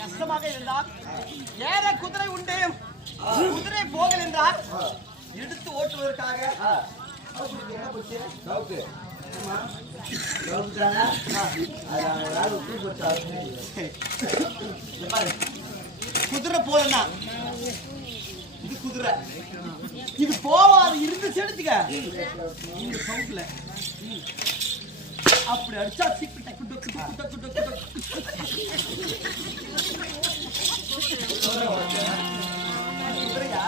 கஷ்டமாக இருந்தால் ஏற குதிரை உண்டு, குதிரை போகல் என்றால் எடுத்து ஓட்டுவதற்காக குதிரை போலன்னா இது குதிரை, இது போவாது இருந்து செலுத்துக்க இந்த சவுண்ட்ல அப்படி அடிச்சா சிக்கு டக்கு டக்கு டக்கு டக்கு டக்கு குதிரையா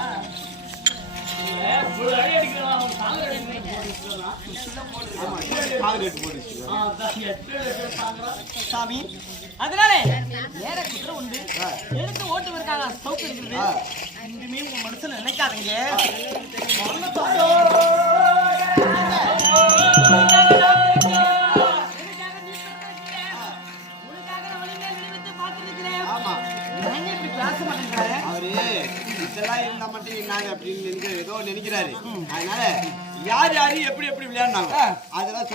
சாமி அதனால வேற குதிரை உண்டு, எடுத்து ஓட்டுவதற்காக சவுக்கு இருக்குது. இனிமே உங்க மனசுல நினைக்காதீங்க. இதெல்லாம் இருந்தா மட்டும் நாங்க அப்படின்னு ஏதோ நினைக்கிறாரு. அதனால யார் யாரு எப்படி எப்படி விளையாடுனாங்க அதெல்லாம்